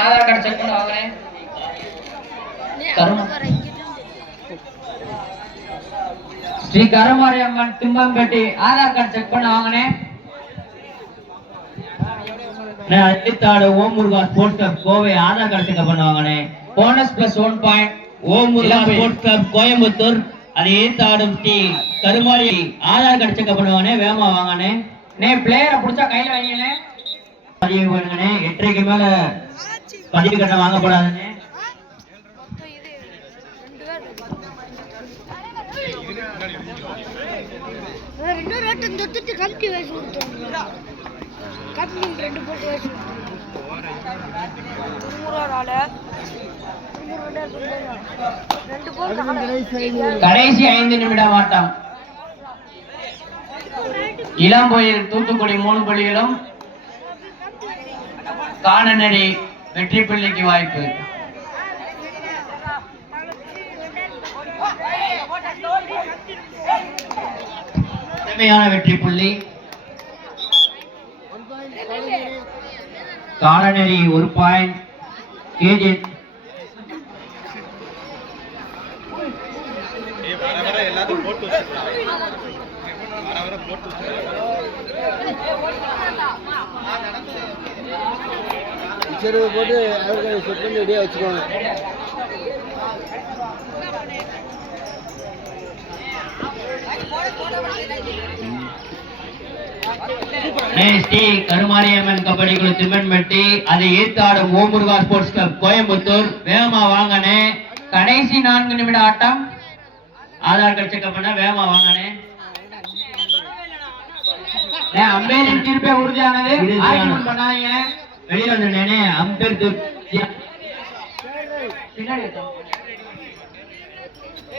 Aadhaar card check பண்ண கருமா Shri Karumari Amman திம்பம்பேட்டி Aadhaar card check பண்ண வாங்கண்ணே அழைத்தாடு Om Muruga sports club Kovai Aadhaar card checkup பண்ணுவாங்கண்ணே bonus plus one point Om Muruga. Sports club Coimbatore. அதை ஏத்தாடும் Shri Karumari Aadhaar card checkup பண்ணுவாங்கண்ணே வேகமா வாங்கண்ணே நே பிளேயரை பிடிச்சா கையில வைங்கண்ணே பதிவு பண்ணுங்கண்ணே எட்டரைக்கு மேல பதிவு கட்டணம் வாங்கப்படாதுண்ணே ரெண்டு கம்பி வயசு கொடுத்துருங்க கம்பி ரெண்டு போட்டு வயசு கடைசி ஐந்து நிமிடம் ஆட்டம் இளம்பொயில் தூத்துக்குடி மூணு புள்ளிகளும் காணநடி வெற்றி பிள்ளைக்கு வாய்ப்பு. திறமையான வெற்றி புள்ளி. காலநெறி ஒரு பாயிண்ட். கேஜி சரி போட்டு அவருக்கு செட் பண்ணி ரெடியாக வச்சுக்கோங்க. ஸ்ரீ கருமாரியம்மன் கபடி குழு திம்மன்பட்டி அதை ஏத்தாடும் ஓம் முருகா ஸ்போர்ட்ஸ் கிளப் கோயம்புத்தூர். வேகமா வாங்கண்ணே. கடைசி நான்கு நிமிட ஆட்டம். ஆதார் கார்டு செக்அப் பண்ண வேகமா வாங்கண்ணே. நே, அம்பேரின் தீர்ப்பே உறுதியானது. பண்ணாதீங்க. வெளியில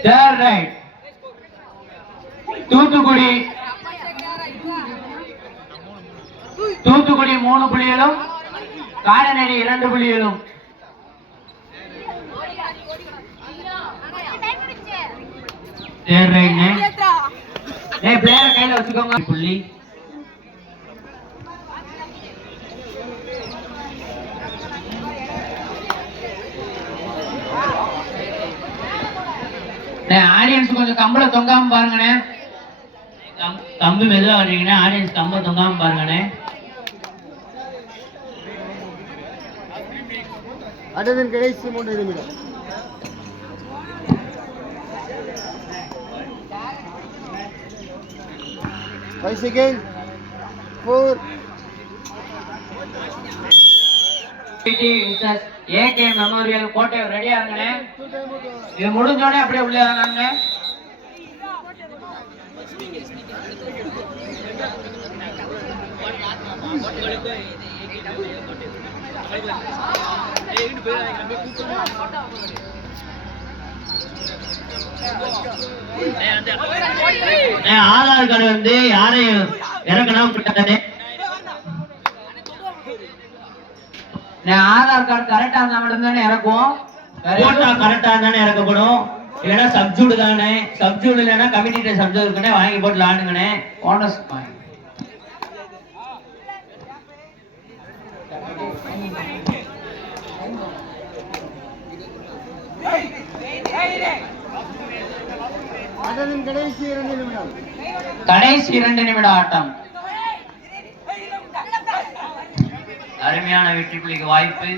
தேர்ட் ரைட் தூத்துக்குடி. தூத்துக்குடி மூணு புள்ளிகளும் காடநேரி இரண்டு புள்ளிகளும். கையில வச்சுக்கோங்க. புள்ளி. ஆடியன்ஸ் கொஞ்சம் கம்பள தொங்காம பாருங்கண்ணே. கம்பு மெதுவா வர்றீங்கண்ணே. ஆடியன்ஸ் கம்ப தொங்காம பாருங்கண்ணே. அடுத்தது கடைசி மூன்று நிமிடம். Five second four AK memorial கோட்டை ரெடியா இருங்கண்ணே. இது முடிஞ்சோடனே அப்படியே உள்ளே அண்ணே, ஆதார் கார்டு வந்து யாரையும் இறக்கணும் ஆதார் கார்டு கரெக்டா இருந்தா மட்டும்தானே இறக்குவோம் வேற போட்டா கரெக்டா தானே இறக்கப்படும். இல்லைன்னா சப்ஜூடு தானே. சப்ஜூடு இல்லைன்னா கமிட்டி சப்ஜூட் இருக்குன்னே வாங்கி போட்டு போனஸ் பாயிண்ட் அடுத்தது கடைசி இரண்டு நிமிடம். கடைசி இரண்டு நிமிட ஆட்டம். அருமையான வெற்றி புள்ளிக்கு வாய்ப்பு.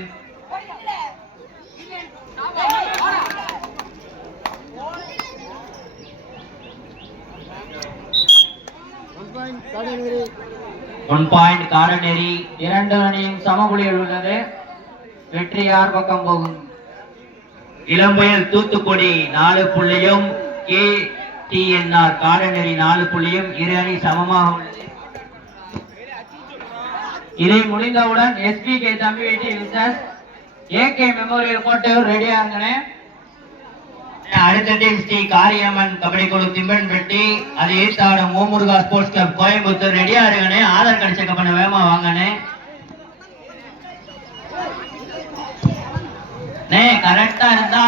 ஒன் பாயிண்ட் காரநெறி. இரண்டு அணியும் சமபுலியில் உள்ளது. வெற்றி யார் பக்கம் போகும்? இளம்பயல் தூத்துக்குடி நாலு புள்ளியும் கே டிஎன்ஆர் காரநெறி நாலு புள்ளியும் இரு அணி சமமாக உள்ளது. இதை முடிந்தவுடன் எஸ்பி கே தம்பி வெட்டி விசஸ் ஏகே மெமோரியல் கோட்டையூர் ரெடியா இருங்கண்ணே அடுத்த டீம் ஸ்ரீ காரியம்மன் கபடி குழு திம்பன் பெட்டி அது ஏத்தாடும் ஓமுருகா ஸ்போர்ட்ஸ் கிளப் கோயம்புத்தூர் ரெடியா இருங்கண்ணே ஆதார் கார்டு செக் பண்ண வேகமா வாங்கண்ணே. நே கரெக்டா இருந்தா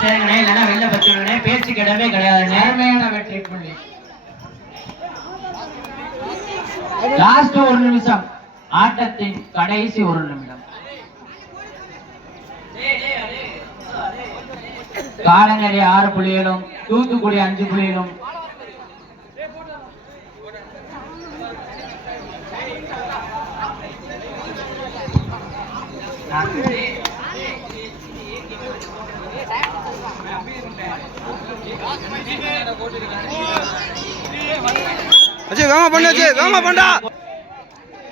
சரிங்கண்ணே இல்லைன்னா வெளில பச்சுடுங்கண்ணே பேச்சுக்கு இடமே கிடையாதுண்ணே. நேர்மையான வெற்றி புள்ளி லாஸ்ட் ஒரு நிமிஷம். ஆட்டத்தின் கடைசி ஒரு நிமிடம். காலநேரி ஆறு புள்ளிகளும் தூத்துக்குடி அஞ்சு புள்ளிகளும் அஜய் வேமா பண்ணு அஜய் வேமா பண்ணா.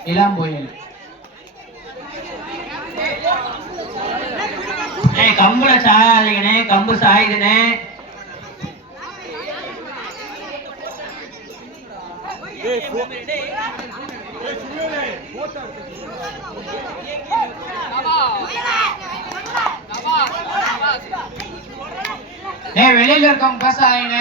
இளம் புயல் ஏய் கம்புல சாயாதீங்கண்ணே கம்பு சாயுதுண்ணே. ஏய் வெளியில இருக்கவங்க பேசாதீங்க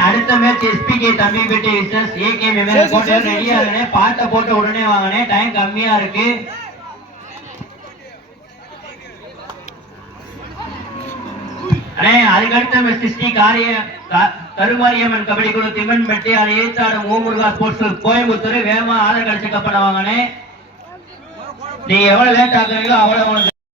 அடுத்த மேட்ச் எஸ்பிகே தம்பி பெட்டி விசஸ் ஏகே மெமோரியல் போட்டு ரெடியா இருக்கனே பாட்டை போட்டு உடனே வாங்கனே டைம் கம்மியா இருக்கு. அண்ணே அதுக்கடுத்த மேட்ச் ஸ்ரீ காரிய கருமாரியம்மன் கபடி குழு திம்மன்பட்டி அதை ஏத்தாடும் ஓமுருகா ஸ்போர்ட்ஸ் கோயம்புத்தூர் வேகமா ஆதரவு கழிச்சு கப்பட வாங்கனே நீங்க எவ்வளவு லேட் ஆகுறீங்களோ அவ்வளவு